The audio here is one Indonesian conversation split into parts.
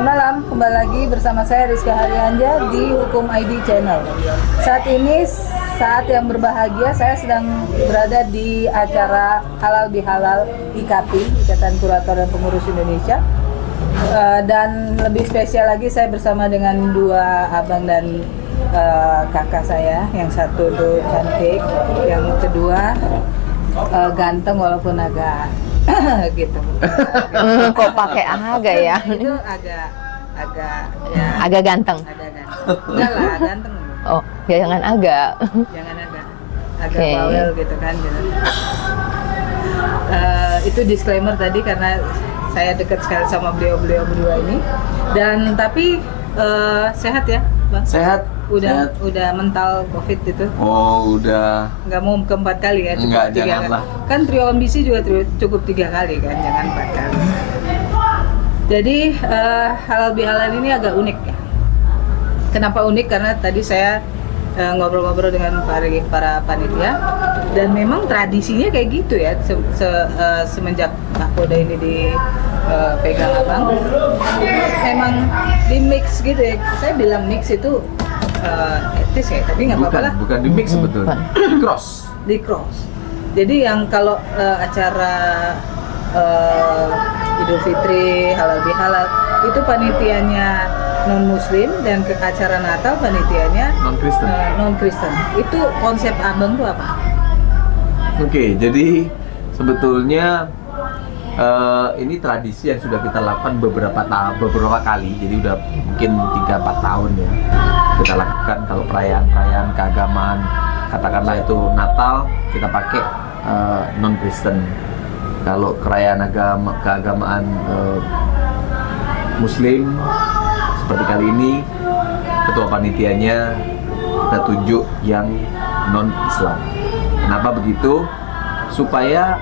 Selamat malam, kembali lagi bersama saya Rizka Haryanja di Hukum ID Channel. Saat ini saat yang berbahagia, saya sedang berada di acara Halal Bihalal IKAPI, Ikatan Kurator dan Pengurus Indonesia. Dan lebih spesial lagi, saya bersama dengan dua abang dan kakak saya. Yang satu tuh cantik, yang kedua ganteng walaupun agak gitu. Kok pakai agak ya? Itu agak ya. Agak ganteng. Enggak lah, ganteng. Oh, ya jangan agak. Jangan agak bawel gitu kan. Gitu. Itu disclaimer tadi karena saya dekat sekali sama beliau berdua ini. Dan tapi sehat ya, Bang? Sehat. Udah mental COVID itu? Oh, udah. Nggak mau keempat kali ya? Cukup Enggak, 3 janganlah. kali. Kan trio ambisi juga cukup 3 kali kan, jangan 4 kali. Jadi halal bihalal ini agak unik ya. Kenapa unik? Karena tadi saya ngobrol-ngobrol dengan para panitia dan memang tradisinya kayak gitu ya semenjak Nakoda ini dipegang abang. Memang di mix gitu ya. Saya bilang mix itu etis ya, tapi nggak apa-apa lah. Bukan di mix sebetulnya. Cross. Di cross. Jadi yang kalau acara Idul Fitri, halal bihalal itu panitianya non Muslim dan ke acara Natal panitianya non Kristen. Itu konsep abang tuh apa? Oke, jadi sebetulnya ini tradisi yang sudah kita lakukan beberapa kali. Jadi udah mungkin 3-4 tahun ya kita lakukan. Kalau perayaan keagamaan, katakanlah itu Natal, kita pakai non Kristen. Kalau perayaan keagamaan Muslim seperti kali ini, ketua panitianya kita tunjuk yang non Islam. Kenapa begitu? Supaya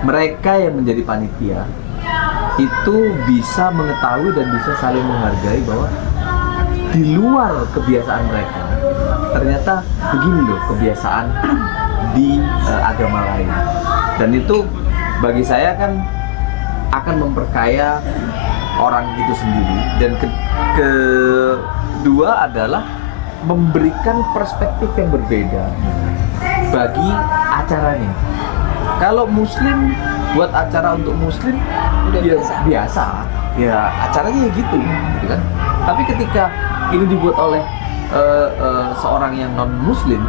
mereka yang menjadi panitia itu bisa mengetahui dan bisa saling menghargai bahwa di luar kebiasaan mereka ternyata begini loh kebiasaan di agama lain. Dan itu bagi saya kan akan memperkaya orang itu sendiri. Dan kedua adalah memberikan perspektif yang berbeda bagi acaranya. Kalau Muslim buat acara untuk Muslim Udah ya biasa, ya acaranya ya gitu kan. Tapi ketika ini dibuat oleh seorang yang non Muslim,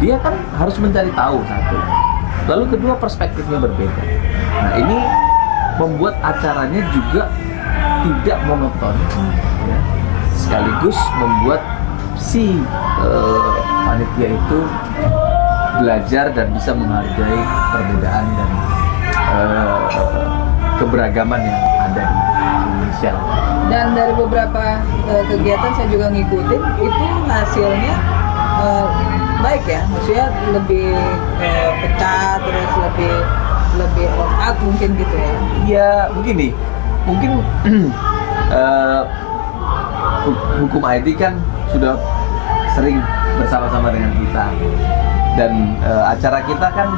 dia kan harus mencari tahu satu. Lalu kedua perspektifnya berbeda. Nah ini membuat acaranya juga tidak monoton, ya. Sekaligus membuat si panitia itu belajar dan bisa menghargai perbedaan dan keberagaman yang ada di Indonesia. Dan dari beberapa kegiatan saya juga ngikutin, itu hasilnya baik ya, maksudnya lebih pecah, terus lebih all out mungkin gitu ya. Ya begini, mungkin hukum ID kan sudah sering bersama-sama dengan kita. Dan acara kita kan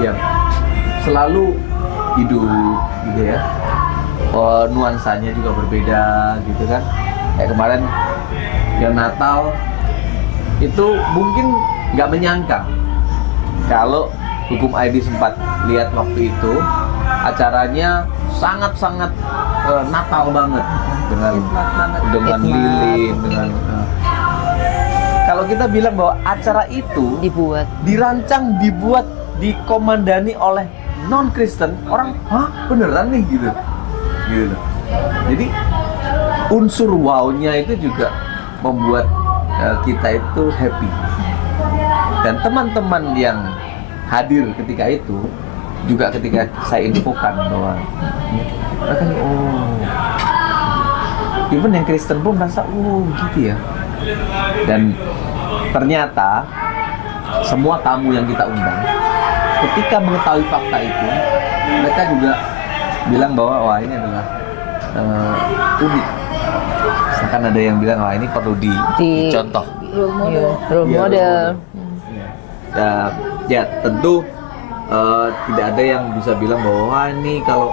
ya selalu hidup gitu ya. Nuansanya juga berbeda gitu kan. Kayak kemarin yang Natal itu mungkin nggak menyangka kalau hukum ID sempat lihat waktu itu acaranya sangat-sangat Natal banget dengan lilin, dengan kalau kita bilang bahwa acara itu dirancang, dibuat, dikomandani oleh non-Kristen, orang, hah beneran nih gitu. Jadi unsur wow-nya itu juga membuat kita itu happy. Dan teman-teman yang hadir ketika itu juga ketika saya infokan bahwa mereka nih, even yang Kristen pun merasa, gitu ya. Dan ternyata semua tamu yang kita undang ketika mengetahui fakta itu, mereka juga bilang bahwa wah ini adalah unik. Misalkan ada yang bilang wah ini perlu dicontoh. Role model. Ya tentu tidak ada yang bisa bilang bahwa wah ini kalau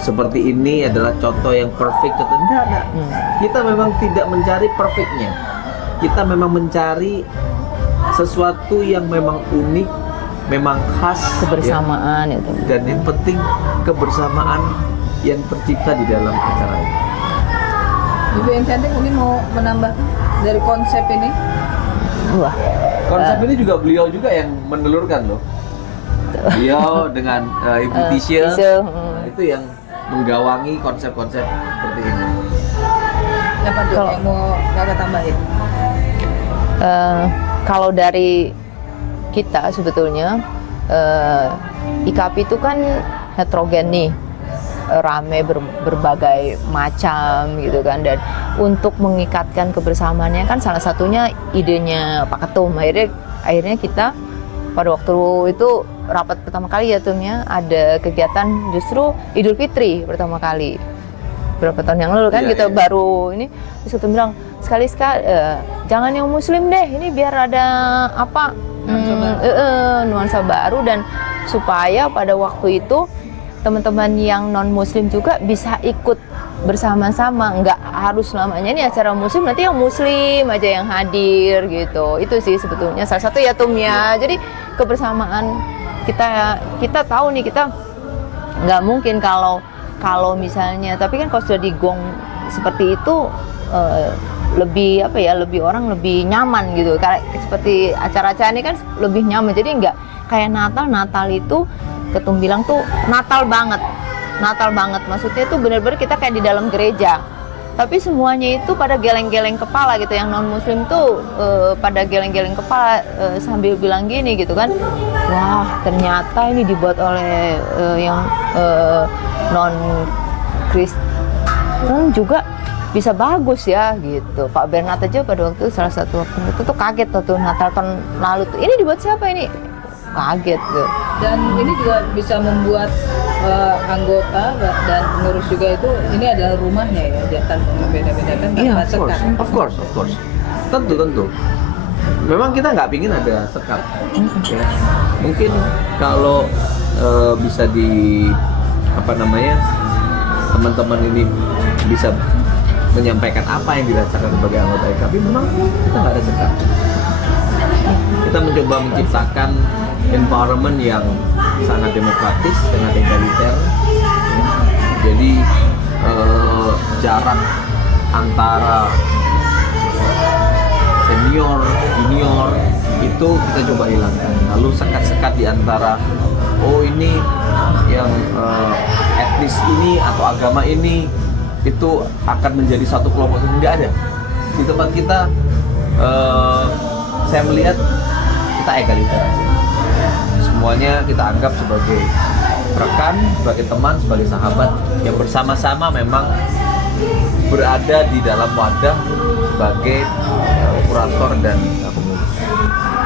seperti ini adalah contoh yang perfect, contoh enggak. Kita memang tidak mencari perfectnya, kita memang mencari sesuatu yang memang unik, memang khas, Kebersamaan ya. itu. Dan yang penting kebersamaan yang tercipta di dalam acara ini. Ibu yang cantik mungkin mau menambah dari konsep ini. Wah, Konsep ini juga beliau juga yang menelurkan loh. Beliau dengan Ibu Tisha, Tisha, nah, itu yang menggawangi konsep-konsep seperti ini. Apa tuh Kalau- yang mau kakak tambahin? kalau dari kita sebetulnya IKAP itu kan heterogen nih, rame berbagai macam gitu kan, dan untuk mengikatkan kebersamaannya kan salah satunya idenya Pak Ketum. Akhirnya kita pada waktu itu rapat pertama kali ya Tumnya, ada kegiatan justru Idul Fitri pertama kali berapa tahun yang lalu kan, Iya, kita iya. baru ini, terus Ketum bilang sekali jangan yang muslim deh, ini biar ada apa nuansa baru, dan supaya pada waktu itu teman-teman yang non muslim juga bisa ikut bersama-sama, nggak harus selamanya ini acara muslim nanti yang muslim aja yang hadir gitu. Itu sih sebetulnya salah satu ya Tum ya. Jadi kebersamaan kita tahu nih, kita nggak mungkin kalau misalnya, tapi kan kalau sudah digong seperti itu lebih apa ya, lebih orang lebih nyaman gitu. Kayak seperti acara-acara ini kan lebih nyaman, jadi nggak kayak Natal itu Ketum bilang tuh Natal banget, maksudnya tuh benar-benar kita kayak di dalam gereja, tapi semuanya itu pada geleng-geleng kepala gitu. Yang non muslim tuh pada geleng-geleng kepala sambil bilang gini gitu kan, wah ternyata ini dibuat oleh yang non Kristen juga bisa bagus ya gitu. Pak Bernard aja pada waktu salah satu waktu itu tuh kaget tuh Natal tahun lalu tuh, ini dibuat siapa ini, kaget gitu. Dan ini juga bisa membuat anggota dan pengurus juga itu ini adalah rumahnya ya, jangan membeda-bedakan tanpa sekat. Of course. Tentu. Memang kita nggak pingin ada sekat. Ya. Mungkin kalau bisa teman-teman ini bisa menyampaikan apa yang dirasakan sebagai anggota IKAP, memang kita nggak ada sekat. Kita mencoba menciptakan environment yang sangat demokratis, sangat egaliter. Jadi jarak antara senior, junior itu kita coba hilangkan. Lalu sekat-sekat di antara ini yang etnis ini atau agama ini itu akan menjadi satu kelompok, nggak ada. Di tempat kita saya melihat kita egaliter aja. Semuanya kita anggap sebagai rekan, sebagai teman, sebagai sahabat yang bersama-sama memang berada di dalam wadah sebagai kurator dan pengurus.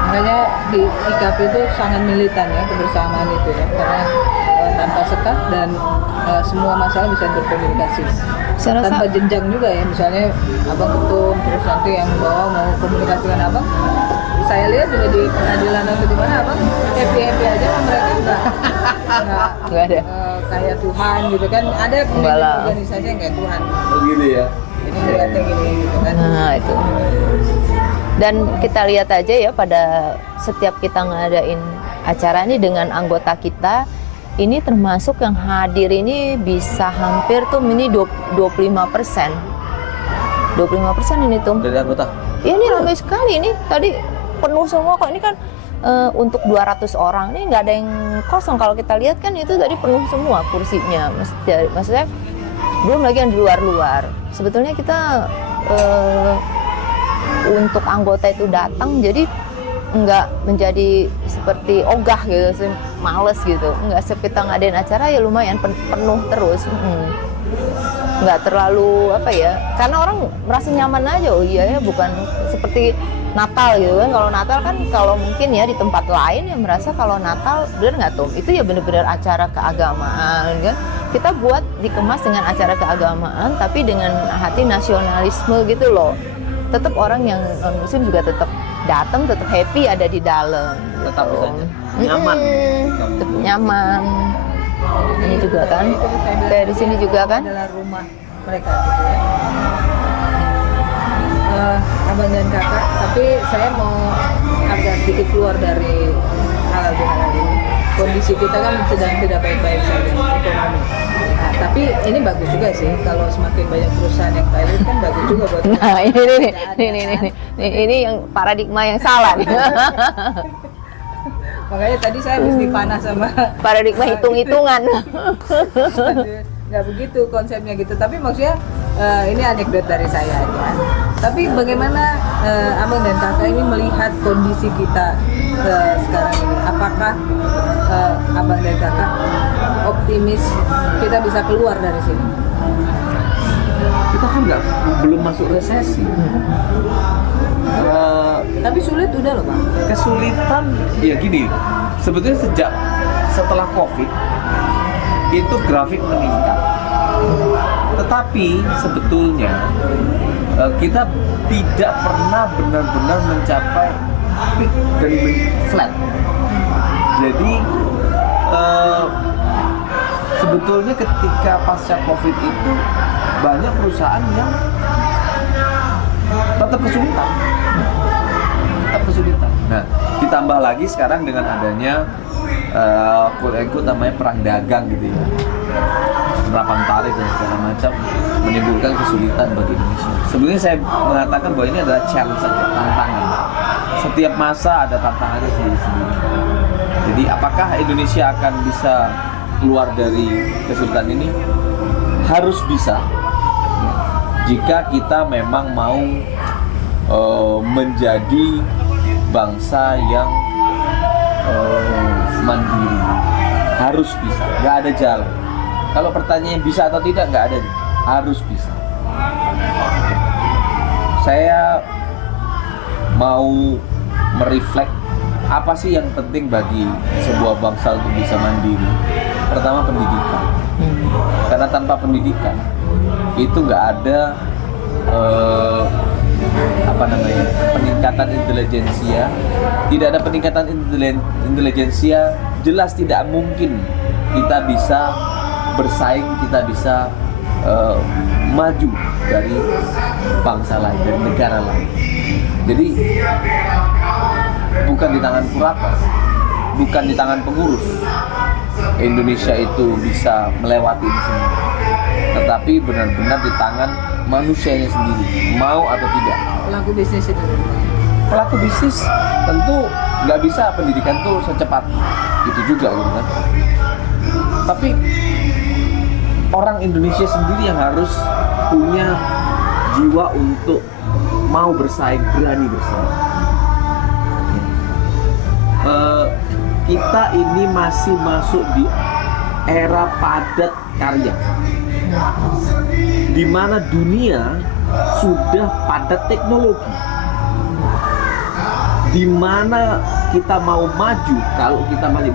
Makanya di IKAP itu sangat militan ya, kebersamaan itu ya, karena tanpa sekat dan semua masalah bisa berkomunikasi. Saya rasa Tanpa jenjang juga ya, misalnya abang ketum terus nanti yang bawa mau komunikasi dengan abang, saya lihat juga di pengadilan atau di mana abang happy aja sama mereka, nggak ada. Kayak Tuhan gitu kan, ada Enggak lah. organisasi yang kayak Tuhan, Begini ya. ini melihatnya gini gitu kan. Nah itu. Dan kita lihat aja ya, pada setiap kita ngadain acara ini dengan anggota kita, ini termasuk yang hadir ini bisa hampir tuh ini 25%. 25% ini tuh. Dari anggota. Ya ini ramai sekali ini, tadi penuh semua kok. Ini kan untuk 200 orang, ini nggak ada yang kosong. Kalau kita lihat kan itu tadi penuh semua kursinya. Maksudnya belum lagi yang di luar-luar. Sebetulnya kita untuk anggota itu datang, jadi nggak menjadi seperti ogah gitu, males gitu. Nggak seperti kita ngadain acara ya lumayan penuh terus. Nggak terlalu apa ya, karena orang merasa nyaman aja. Oh iya ya, bukan seperti Natal gitu kan. Kalau Natal kan, kalau mungkin ya di tempat lain yang merasa kalau Natal, bener nggak tuh, itu ya bener-bener acara keagamaan kan. Kita buat dikemas dengan acara keagamaan tapi dengan hati nasionalisme gitu loh. Tetap orang yang non muslim juga tetap datang, tetap happy ada di dalam Tetap gitu. misalnya nyaman. Tetap nyaman. Ini juga kan, Itu saya bilang kayak di sini juga kan. adalah rumah mereka gitu ya. Abang dan kakak, tapi saya mau agak sedikit keluar dari halal bihalal ini. Kondisi kita kan sedang tidak baik-baik saja ekonomi. Nah, tapi ini bagus juga sih kalau semakin banyak perusahaan yang pilot kan bagus juga buat Nah ini yang paradigma yang salah nih. makanya tadi saya habis dipanah sama Paradigma hitung-hitungan. nggak begitu konsepnya gitu, tapi maksudnya ini anekdot dari saya aja. Tapi bagaimana abang dan kakak ini melihat kondisi kita sekarang ini? Apakah abang dan kakak optimis kita bisa keluar dari sini? Kita kan belum masuk resesi. Tapi sulit udah loh Pak. Kesulitan ya gini, sebetulnya setelah COVID itu grafik meningkat, tetapi sebetulnya kita tidak pernah benar-benar mencapai peak dan flat. Jadi sebetulnya ketika pasca COVID itu banyak perusahaan yang tetap kesulitan. Nah, ditambah lagi sekarang dengan adanya quote-unquote namanya perang dagang gitu ya, penerapan tarif dan segala macam menimbulkan kesulitan bagi Indonesia. Sebenarnya saya mengatakan bahwa ini adalah challenge saja, tantangan. Setiap masa ada tantangannya sendiri-sendiri. Jadi apakah Indonesia akan bisa keluar dari kesulitan ini? Harus bisa, jika kita memang mau menjadi bangsa yang mandiri. Harus bisa, nggak ada jalan. Kalau pertanyaannya bisa atau tidak, nggak ada, harus bisa. Saya mau mereflek apa sih yang penting bagi sebuah bangsa untuk bisa mandiri. Pertama, pendidikan. Karena tanpa pendidikan itu nggak ada peningkatan intelijensia. Tidak ada peningkatan intelijensia, jelas tidak mungkin kita bisa bersaing, kita bisa maju dari bangsa lain, dari negara lain. Jadi bukan di tangan kurator, bukan di tangan pengurus Indonesia itu bisa melewati ini semua, tetapi benar-benar di tangan manusianya sendiri, mau atau tidak. Pelaku bisnis itu. Pelaku bisnis tentu nggak bisa pendidikan tuh secepat itu juga gitu kan. Tapi orang Indonesia sendiri yang harus punya jiwa untuk mau bersaing, berani bersaing. Kita ini masih masuk di era padat karya, di mana dunia sudah padat teknologi. Di mana kita mau maju kalau kita masih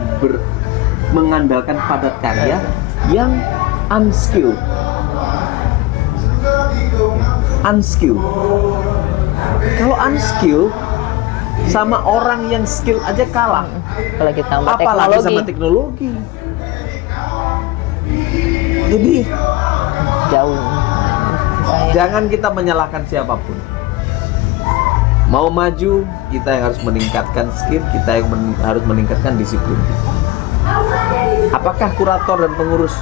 mengandalkan padat karya yang unskilled. Kalau unskilled sama orang yang skill aja kalah. Apalagi tambah Apalagi teknologi. sama teknologi. Jadi Jauh. jangan kita menyalahkan siapapun. Mau maju, kita yang harus meningkatkan skill, kita yang harus meningkatkan disiplin. Apakah kurator dan pengurus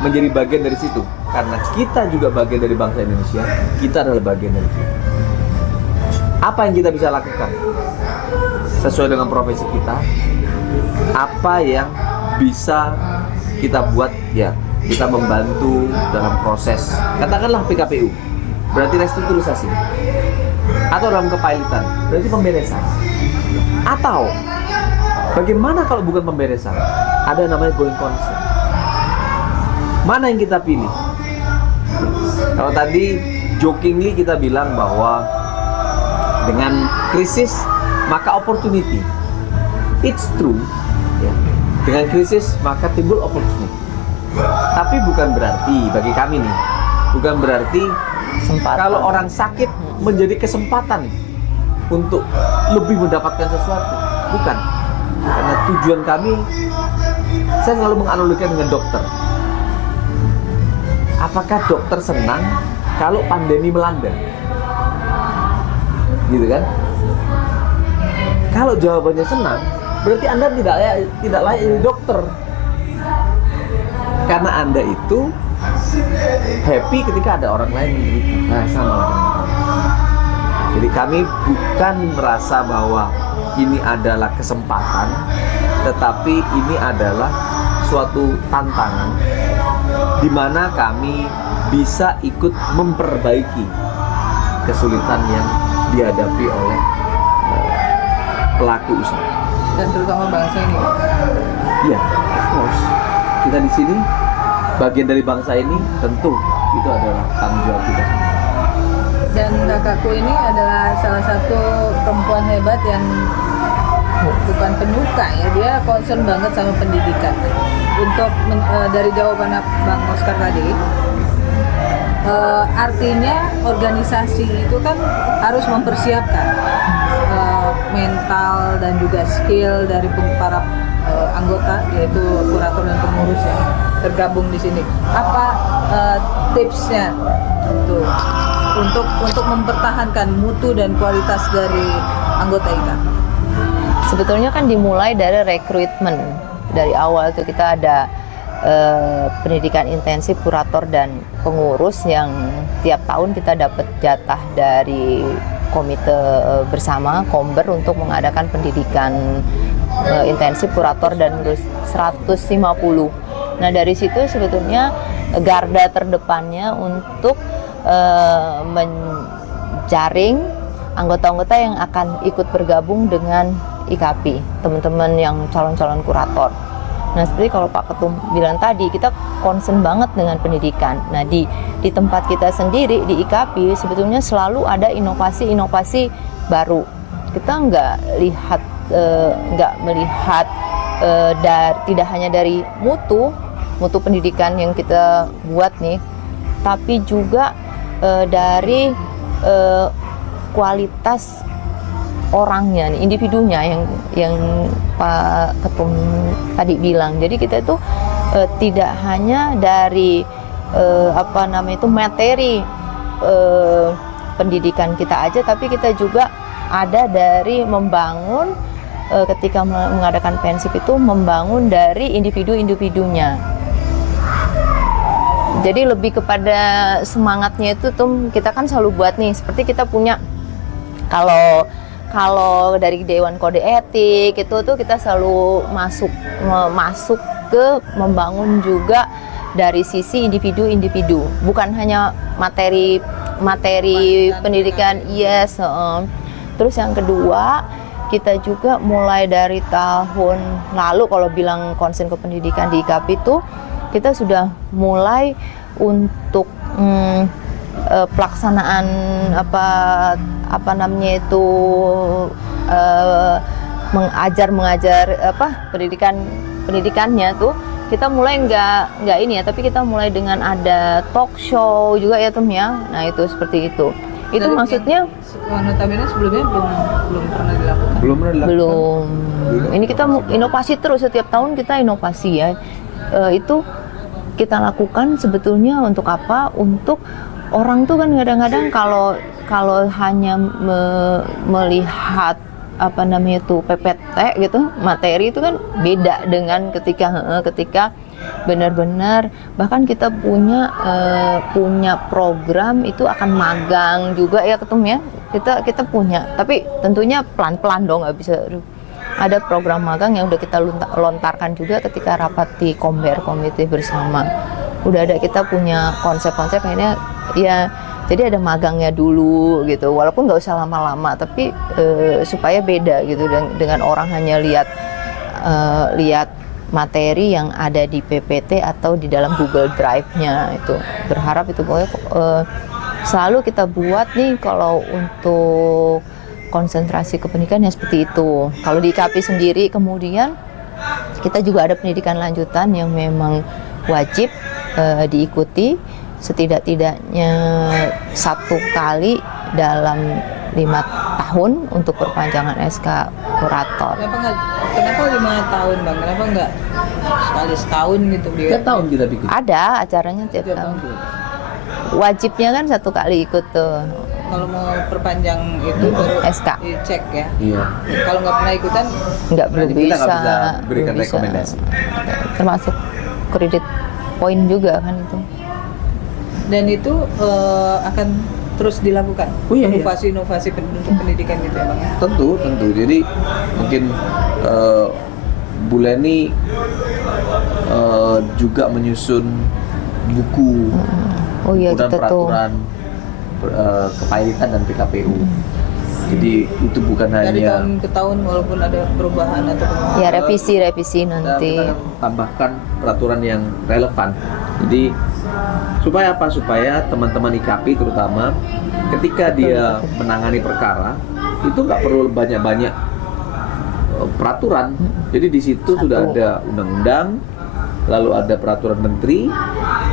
menjadi bagian dari situ? Karena kita juga bagian dari bangsa Indonesia, kita adalah bagian dari situ. Apa yang kita bisa lakukan? Sesuai dengan profesi kita, apa yang bisa kita buat, ya kita membantu dalam proses, katakanlah PKPU, berarti restrukturisasi, atau dalam kepailitan, berarti pemberesan. Atau bagaimana kalau bukan pemberesan? Ada yang namanya going concern. Mana yang kita pilih? Kalau tadi jokingly kita bilang bahwa dengan krisis maka opportunity. It's true, ya. Dengan krisis maka timbul opportunity. Tapi bukan berarti bagi kami nih, bukan berarti Kesempatan. kalau orang sakit menjadi kesempatan untuk lebih mendapatkan sesuatu. Bukan. Karena tujuan kami saya selalu menganalogikan dengan dokter. Apakah dokter senang kalau pandemi melanda? Gitu kan? Kalau jawabannya senang, berarti Anda tidak layak jadi dokter. Karena Anda itu happy ketika ada orang lain menderita. Nah, sama lah. Jadi kami bukan merasa bahwa ini adalah kesempatan, tetapi ini adalah suatu tantangan di mana kami bisa ikut memperbaiki kesulitan yang dihadapi oleh pelaku usaha. Dan terutama bangsa ini. Iya, of course. Kita di sini bagian dari bangsa ini, tentu itu adalah tanggung jawab kita semua. Dan kakakku ini adalah salah satu perempuan hebat yang bukan penyuka ya, dia concern banget sama pendidikan. Untuk dari jawaban Bang Oscar tadi, artinya organisasi itu kan harus mempersiapkan mental dan juga skill dari para anggota, yaitu kurator dan pengurus yang tergabung di sini. Apa tipsnya tuh untuk mempertahankan mutu dan kualitas dari anggota IKAP? Sebetulnya kan dimulai dari rekrutmen. Dari awal tuh kita ada pendidikan intensif kurator dan pengurus yang tiap tahun kita dapat jatah dari komite bersama Komber untuk mengadakan pendidikan intensif kurator dan pengurus 150. Nah dari situ sebetulnya garda terdepannya untuk menjaring anggota-anggota yang akan ikut bergabung dengan IKAPI, teman-teman yang calon-calon kurator. Nah seperti kalau Pak Ketum bilang tadi, kita concern banget dengan pendidikan. Nah di tempat kita sendiri di IKAPI sebetulnya selalu ada inovasi-inovasi baru. Kita nggak melihat tidak hanya dari mutu pendidikan yang kita buat nih, tapi juga dari kualitas orangnya, individunya yang Pak Ketum tadi bilang. Jadi kita itu tidak hanya dari materi pendidikan kita aja, tapi kita juga ada dari membangun ketika mengadakan pensip itu membangun dari individu-individunya. Jadi lebih kepada semangatnya itu tuh kita kan selalu buat nih, seperti kita punya kalau dari Dewan Kode Etik itu tuh kita selalu masuk ke membangun juga dari sisi individu-individu, bukan hanya materi pendidikan. Yes. Terus yang kedua, kita juga mulai dari tahun lalu kalau bilang konsen ke pendidikan di IKAPI itu kita sudah mulai untuk pelaksanaan mengajar pendidikannya tuh kita mulai nggak ini ya, tapi kita mulai dengan ada talk show juga ya Tom ya. Nah itu seperti itu. Itu dari maksudnya notabene sebelumnya belum pernah dilakukan. Belum. Ini kita inovasi terus, setiap tahun kita inovasi ya. Itu kita lakukan sebetulnya untuk apa? Untuk orang tuh kan kadang-kadang kalau hanya melihat PPT gitu, materi itu kan beda dengan ketika benar-benar bahkan kita punya program itu akan magang juga ya Ketum ya. Kita punya, tapi tentunya pelan-pelan dong, nggak bisa. Ada program magang yang udah kita lontarkan juga ketika rapat di komite bersama. Udah ada, kita punya konsep-konsep akhirnya ya, jadi ada magangnya dulu gitu, walaupun nggak usah lama-lama, tapi supaya beda gitu dengan orang hanya lihat materi yang ada di PPT atau di dalam Google Drive-nya. Itu berharap itu pokoknya selalu kita buat nih kalau untuk konsentrasi ke pendidikan ya seperti itu. Kalau di IKAPI sendiri kemudian kita juga ada pendidikan lanjutan yang memang wajib diikuti setidak-tidaknya 1 kali dalam 5 tahun untuk perpanjangan SK kurator. Kenapa 5 tahun Bang? Kenapa enggak sekali setahun gitu dia. Tiap tahun kita bikin. Ada acaranya tiap Tiap tahun. kita. Wajibnya kan 1 kali ikut tuh. Kalau mau perpanjang itu baru SK. dicek ya. Iya. Kalau nggak pernah ikutan, Nggak belum Kita nggak bisa. bisa berikan belum bisa. rekomendasi. Termasuk kredit poin juga kan itu. dan itu akan terus dilakukan. Oh, iya, iya. Inovasi-inovasi untuk pendidikan gitu ya Bang. Tentu. Jadi mungkin Bu Leni juga menyusun buku, Oh iya, dan kita tuh. peraturan kepailitan dan PKPU. Jadi itu bukan Dari hanya tahun ke tahun walaupun ada perubahan atau penguatan. Ya revisi kita nanti. akan tambahkan peraturan yang relevan. Jadi supaya apa? Supaya teman-teman IKAPI terutama ketika dia menangani perkara itu nggak perlu banyak-banyak peraturan. Jadi di situ sudah ada undang-undang, lalu ada peraturan menteri,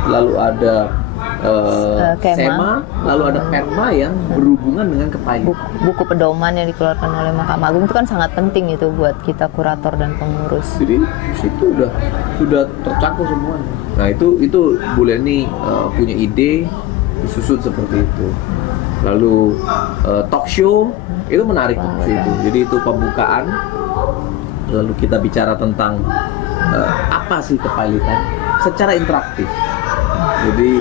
lalu ada Kema. SEMA, lalu ada PERMA yang berhubungan dengan kepailitan. Buku pedoman yang dikeluarkan oleh Mahkamah Agung itu kan sangat penting itu buat kita kurator dan pengurus. Jadi di situ sudah tercakup semuanya. Nah itu Bu Leni punya ide disusun seperti itu. Lalu talk show itu menarik waktu itu. Jadi itu pembukaan. Lalu kita bicara tentang apa sih kepailitan secara interaktif. Jadi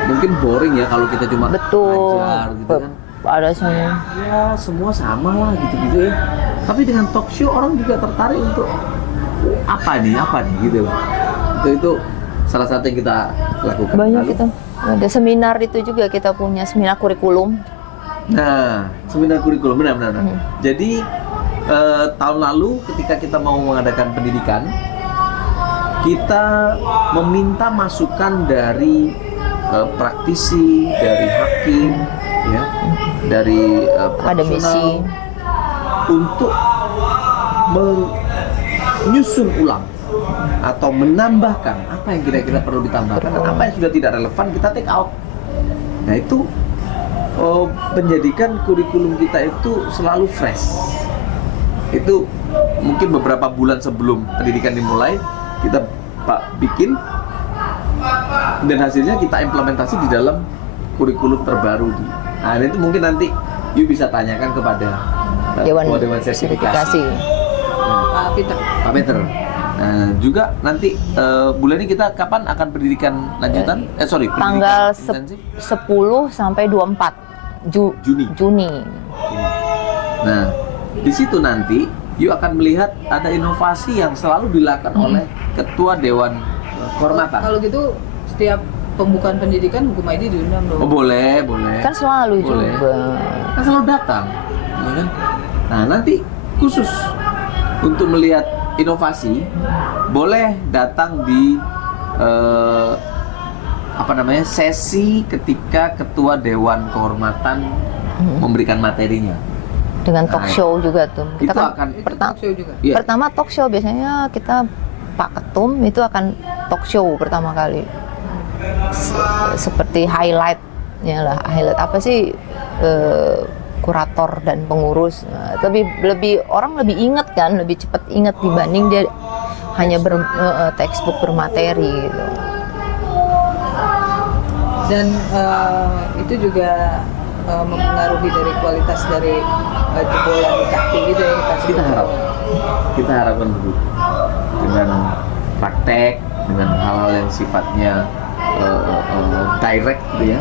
mungkin boring ya kalau kita cuma Betul. ajar gitu kan. Ada semua. Ya semua sama lah gitu-gitu ya. Tapi dengan talk show orang juga tertarik untuk apa nih gitu. Itu salah satu yang kita lakukan. Banyak Lalu, itu. Ada seminar itu juga kita punya seminar kurikulum. Nah, seminar kurikulum benar. Jadi tahun lalu ketika kita mau mengadakan pendidikan, kita meminta masukan dari praktisi, dari hakim, ya, dari Akademisi. profesional untuk menyusun ulang atau menambahkan apa yang kira-kira perlu ditambahkan, apa yang sudah tidak relevan kita take out. Nah itu menjadikan kurikulum kita itu selalu fresh. Itu mungkin beberapa bulan sebelum pendidikan dimulai kita bikin dan hasilnya kita implementasi di dalam kurikulum terbaru. Nah itu mungkin nanti you bisa tanyakan kepada Dewan Sertifikasi. Pak Peter. Pak Peter. Nah, juga nanti bulan ini kita kapan akan pendidikan lanjutan? Tanggal pendidikan intensif? 10 sampai 24 Juni. Nah, di situ nanti you akan melihat ada inovasi yang selalu dilakukan oleh Ketua Dewan Kehormatan. Kalau gitu setiap pembukaan pendidikan hukum ID diundang dong. Oh, boleh. Kan selalu Boleh. juga. Kan selalu datang, ya kan? Nah, nanti khusus untuk melihat inovasi, boleh datang di sesi ketika Ketua Dewan Kehormatan memberikan materinya. Dengan talk show juga tuh. Kita Itu kan akan Talk show juga. Iya. pertama talk show biasanya kita Pak Ketum itu akan talk show pertama kali. Seperti highlight-nya lah. Highlight apa sih kurator dan pengurus. Nah, orang lebih ingat kan, lebih cepat ingat dibanding dia hanya textbook bermateri gitu. Dan itu juga mempengaruhi dari kualitas dari jebolan IKAPI gitu ya Kita harapkan begitu. Dengan praktek, dengan hal-hal yang sifatnya direct gitu ya.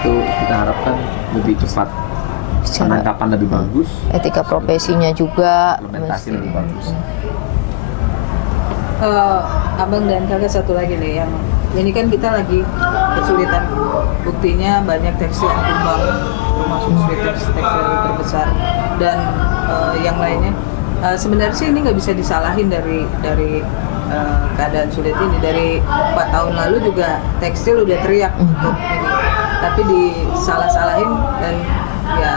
Itu kita harapkan lebih cepat, penangkapan lebih bagus, Etika profesinya juga implementasi lebih bagus. Abang dan kakak satu lagi nih yang ini kan kita lagi kesulitan, buktinya banyak tekstil yang tumbang termasuk tekstil terbesar dan yang lainnya. Sebenarnya sih ini nggak bisa disalahin dari keadaan sulit ini. Dari 4 tahun lalu juga tekstil udah teriak untuk ini, tapi disalah-salahin dan ya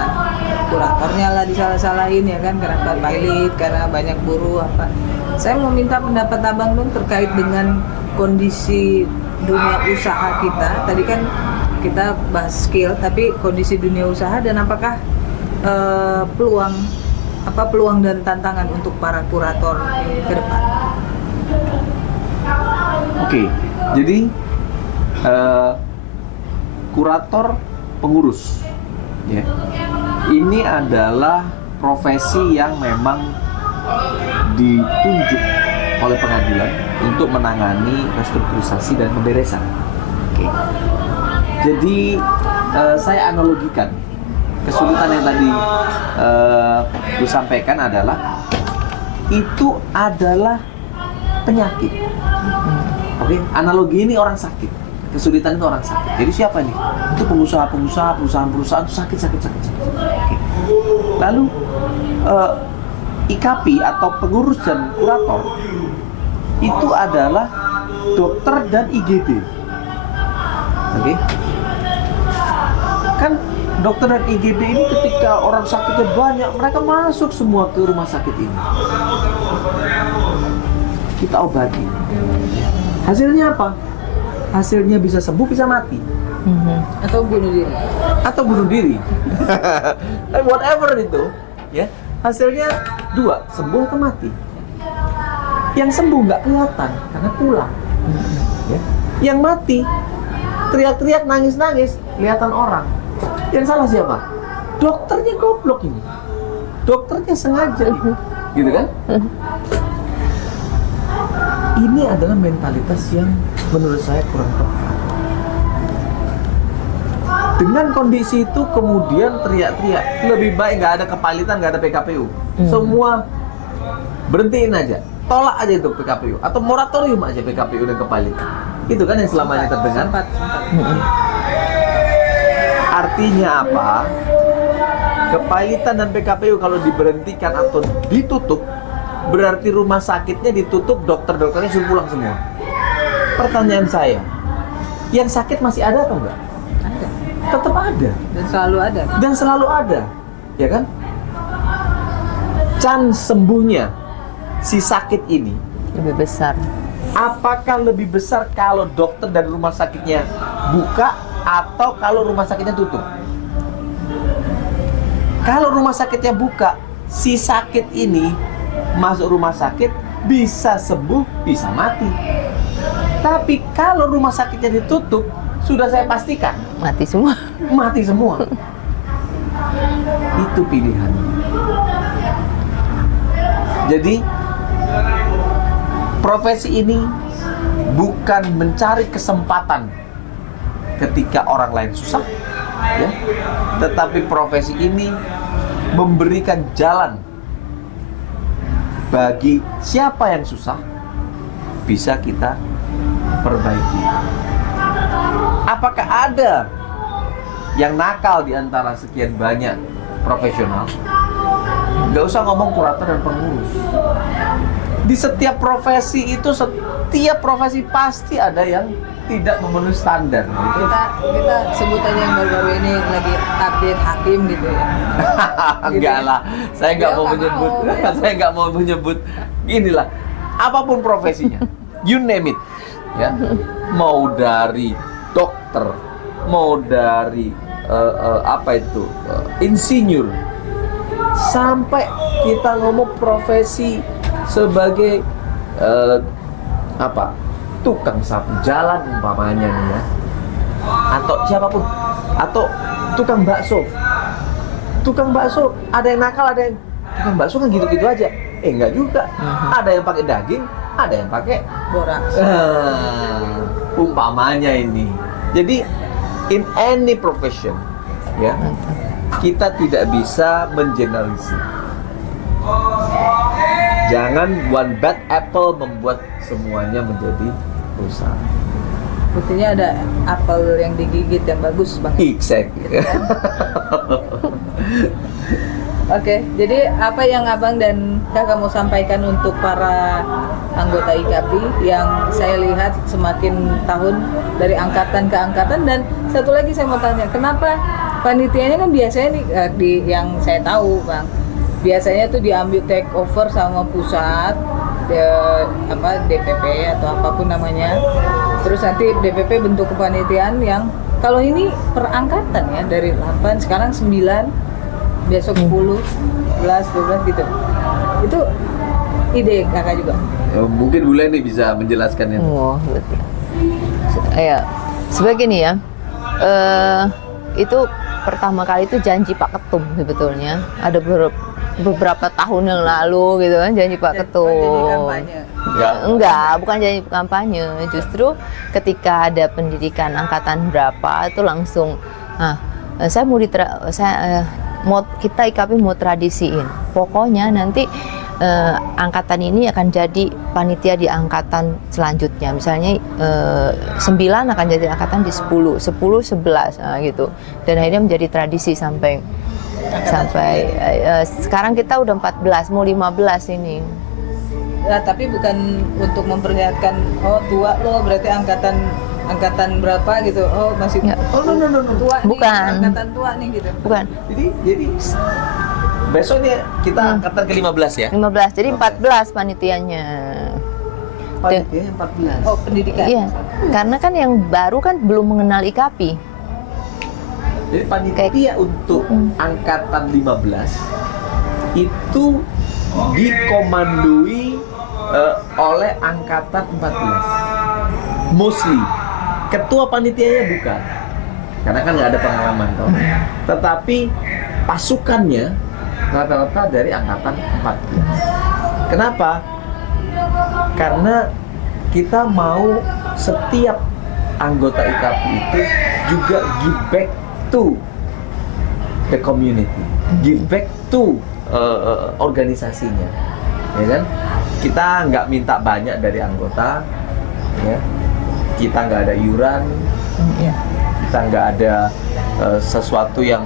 kuratornya lah disalah-salahin ya kan, kenapa pilot, karena banyak buruh apa. Saya mau minta pendapat abang dong terkait dengan kondisi dunia usaha kita. Tadi kan kita bahas skill, tapi kondisi dunia usaha dan apakah peluang dan tantangan untuk para kurator ke depan. Oke, jadi kurator pengurus, ya, ini adalah profesi yang memang ditunjuk oleh pengadilan untuk menangani restrukturisasi dan pemberesan. Oke, jadi saya analogikan kesulitan yang tadi disampaikan adalah itu adalah penyakit. Oke, analogi ini orang sakit. Kesulitan itu orang sakit. Jadi siapa nih? Itu pengusaha-pengusaha, perusahaan-perusahaan itu sakit. Oke. Lalu IKP atau pengurus dan kurator itu adalah dokter dan IGD. Oke. Kan dokter dan IGD ini ketika orang sakitnya banyak, mereka masuk semua ke rumah sakit ini. Kita obati. Hasilnya apa? Hasilnya bisa sembuh, bisa mati. Atau bunuh diri. Whatever itu, ya. Hasilnya dua, sembuh atau mati. Yang sembuh nggak kelihatan karena pulang. Ya. Yang mati teriak-teriak, nangis-nangis, kelihatan orang. Yang salah siapa? Dokternya goblok ini. Dokternya sengaja gitu kan? Ini adalah mentalitas yang menurut saya kurang tepat. Dengan kondisi itu kemudian teriak-teriak, lebih baik nggak ada kepalitan, nggak ada PKPU. Semua berhentiin aja, tolak aja itu PKPU atau moratorium aja PKPU dan kepalitan. Itu kan yang selama ini terdengar. Artinya apa? Kepalitan dan PKPU kalau diberhentikan atau ditutup, berarti rumah sakitnya ditutup, dokter-dokternya suruh pulang semua. Pertanyaan saya, yang sakit masih ada atau enggak? Ada. Tetap ada. Dan selalu ada. Ya kan? Sembuhnya si sakit ini Lebih besar. apakah lebih besar kalau dokter dan rumah sakitnya buka atau kalau rumah sakitnya tutup? Kalau rumah sakitnya buka, si sakit ini masuk rumah sakit bisa sembuh, bisa mati. Tapi kalau rumah sakitnya ditutup, sudah saya pastikan Mati semua. mati semua. Itu pilihannya. Jadi profesi ini bukan mencari kesempatan ketika orang lain susah, ya, tetapi profesi ini memberikan jalan bagi siapa yang susah bisa kita perbaiki. Apakah ada yang nakal di antara sekian banyak profesional? Nggak usah ngomong kurator dan pengurus. Di setiap profesi itu, setiap profesi pasti ada yang tidak memenuhi standar. Gitu. Kita sebut aja yang baru-baru ini lagi update hakim gitu ya. Enggak lah, saya nggak Ya, mau nggak menyebut. mau. Saya nggak mau menyebut. Inilah, apapun profesinya, you name it, ya. Mau dari dokter, mau dari insinyur, sampai kita ngomong profesi sebagai tukang sapu jalan umpamanya nih ya, atau siapapun, atau tukang bakso ada yang nakal, ada yang tukang bakso kan gitu-gitu aja, enggak juga, ada yang pakai daging, ada yang pakai Borak. Umpamanya ini. Jadi in any profession, ya, kita tidak bisa mengeneralisir. Jangan one bad apple membuat semuanya menjadi rusak. Buktinya ada apel yang digigit yang bagus banget. Exactly. Oke, jadi apa yang abang dan kakak mau sampaikan untuk para anggota IKAPI yang saya lihat semakin tahun dari angkatan ke angkatan, dan satu lagi saya mau tanya, kenapa panitianya kan biasanya di yang saya tahu bang, biasanya tuh diambil take over sama pusat, DPP atau apapun namanya, terus nanti DPP bentuk kepanitiaan yang kalau ini per angkatan ya, dari 8 sekarang 9, besok 10, 11, 12 gitu. Itu ide kakak juga. Mungkin Bu Leni bisa menjelaskan itu. Oh, betul. Ya, sebagai ini ya, itu pertama kali itu janji Pak Ketum sebetulnya. Ada beberapa tahun yang lalu gitu kan, janji Pak Ketum. Janji kampanye. Enggak, bukan janji kampanye. Justru ketika ada pendidikan angkatan berapa itu langsung, saya mau kita IKP mau tradisiin. Pokoknya nanti angkatan ini akan jadi panitia di angkatan selanjutnya. Misalnya 9 akan jadi angkatan di 10, 11 gitu. Dan akhirnya menjadi tradisi sampai sekarang kita udah 14, mau 15 ini. Ya, tapi bukan untuk memperlihatkan tua loh berarti angkatan berapa gitu. Oh, masih Ya. no. Tua Bukan. nih, angkatan tua nih gitu. Bukan. Jadi besok nih kita angkatan ke-15 ya. 15, jadi 14 panitianya. Panitianya 14. Oh, pendidikan. Iya, karena kan yang baru kan belum mengenal IKP. Jadi panitia untuk angkatan 15 itu dikomandoi oleh angkatan 14. Mostly. Ketua panitianya bukan. Karena kan nggak ada pengalaman toh. Tetapi pasukannya rata-rata dari angkatan 14. Kenapa? Karena kita mau setiap anggota IKP itu juga give back to the community, give back to organisasinya, ya kan? Kita nggak minta banyak dari anggota, ya. Kita nggak ada iuran, Iya. kita nggak ada sesuatu yang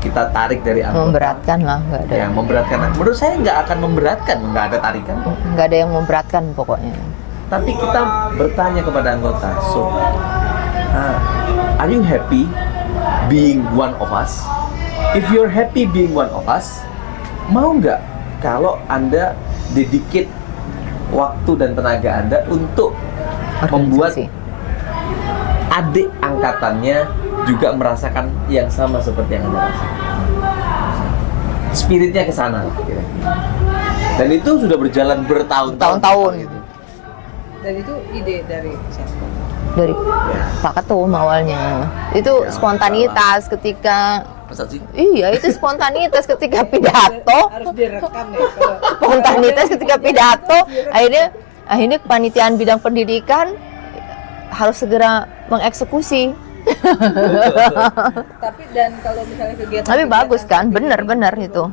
kita tarik dari anggota. Memberatkan lah, nggak ada. Yang memberatkan. Menurut saya nggak akan memberatkan, nggak ada tarikan. Nggak ada yang memberatkan pokoknya. Tapi kita bertanya kepada anggota, so, are you happy being one of us? If you're happy being one of us, mau nggak kalau Anda dedicate waktu dan tenaga Anda untuk membuat Organisasi. adik angkatannya juga merasakan yang sama seperti yang Anda rasakan. Spiritnya ke sana lah kira-kira. Dan itu sudah berjalan bertahun-tahun. Gitu. Dan itu ide dari siapa? Dari Pak Ketum awalnya. Itu Ya, spontanitas ketika Masa sih? Iya, itu spontanitas ketika pidato. Harus direkam ya. Kalau Spontanitas ketika pidato, akhirnya kepanitiaan bidang pendidikan harus segera mengeksekusi. tapi dan kalau misalnya kegiatan Tapi bagus kan, benar-benar itu.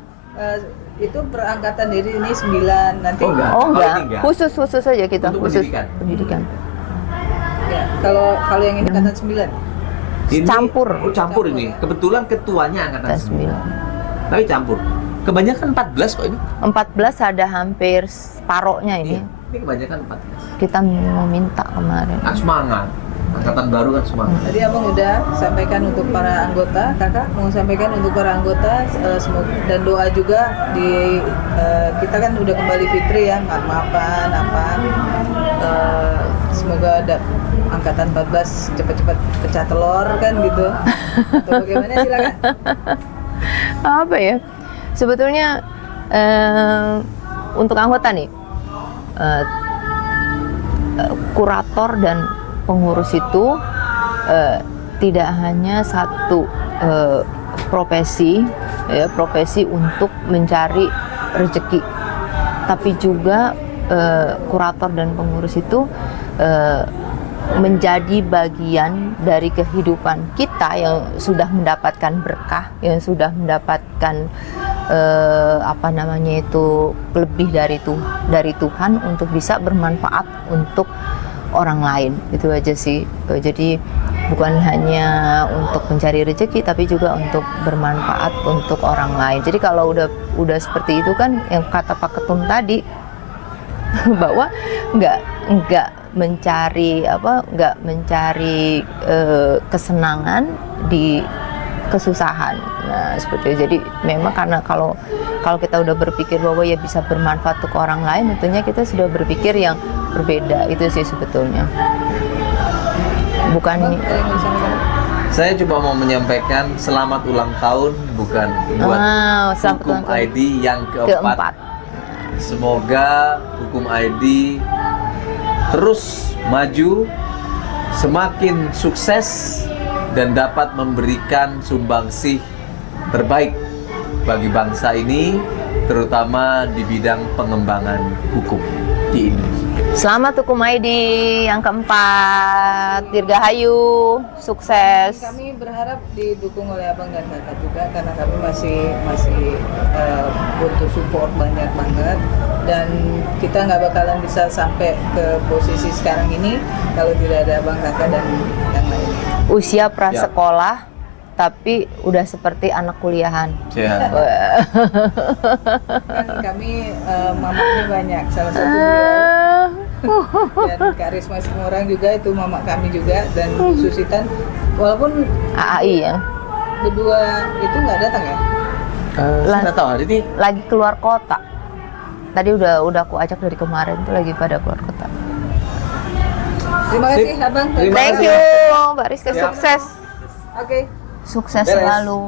Itu perangkatan diri ini 9 nanti. Oh, enggak. Oh ini enggak, enggak. khusus saja kita, Untuk khusus pendidikan. pendidikan. Ya, kalau yang ini angkatan 9. Ini, Campur. Oh, campur ini. Kebetulan ketuanya angkatan 9. 9. Tapi campur. Kebanyakan 14 kok ini. 14 ada hampir separohnya ini. Iya. Ini kebanyakan 14. Kita meminta kemarin. Kan semangat. Angkatan baru kan semangat. Tadi abang udah sampaikan untuk para anggota, kakak mau sampaikan untuk para anggota semoga dan doa juga di kita kan udah kembali fitri ya, maaf-maafan apa. Semoga ada angkatan 14 cepat-cepat pecah telur kan gitu. Atau bagaimana silakan. Apa ya? Sebetulnya untuk anggota nih, kurator dan pengurus itu tidak hanya satu profesi untuk mencari rezeki, tapi juga kurator dan pengurus itu menjadi bagian dari kehidupan kita yang sudah mendapatkan berkah, yang sudah mendapatkan lebih dari Tuhan untuk bisa bermanfaat untuk orang lain. Itu aja sih. Jadi bukan hanya untuk mencari rezeki tapi juga untuk bermanfaat untuk orang lain. Jadi kalau udah seperti itu kan yang kata Pak Ketum tadi bahwa nggak mencari kesenangan di kesusahan. Nah, seperti itu. Jadi memang karena kalau kita udah berpikir bahwa ya bisa bermanfaat untuk orang lain, tentunya kita sudah berpikir yang berbeda. Itu sih sebetulnya. Bukan Abang, ada yang mau disampaikan? Saya cuma mau menyampaikan selamat ulang tahun bukan buat selamat Hukum ulang tahun ID yang keempat. keempat. semoga Hukum ID terus maju, semakin sukses dan dapat memberikan sumbangsih terbaik bagi bangsa ini, terutama di bidang pengembangan hukum di Indonesia. Selamat Hukum ID yang keempat, Dirgahayu, sukses. Kami berharap didukung oleh abang dan kakak juga, karena kami masih butuh support banyak banget, dan kita nggak bakalan bisa sampai ke posisi sekarang ini kalau tidak ada abang kakak dan yang lainnya. Usia prasekolah, tapi udah seperti anak kuliahan. Ya. Kan kami mamanya banyak, salah satu beliau dan Kak Risma Simorang juga itu mama kami juga, dan Susitan walaupun AAI ya. berdua itu nggak datang ya. Saya nggak tahu hari ini. Lagi keluar kota. Tadi udah aku ajak dari kemarin tuh lagi pada keluar kota. Terima kasih abang. Terima Thank kasih. you, Mbak Rizka, Ya. sukses. Oke. Sukses Beres. selalu.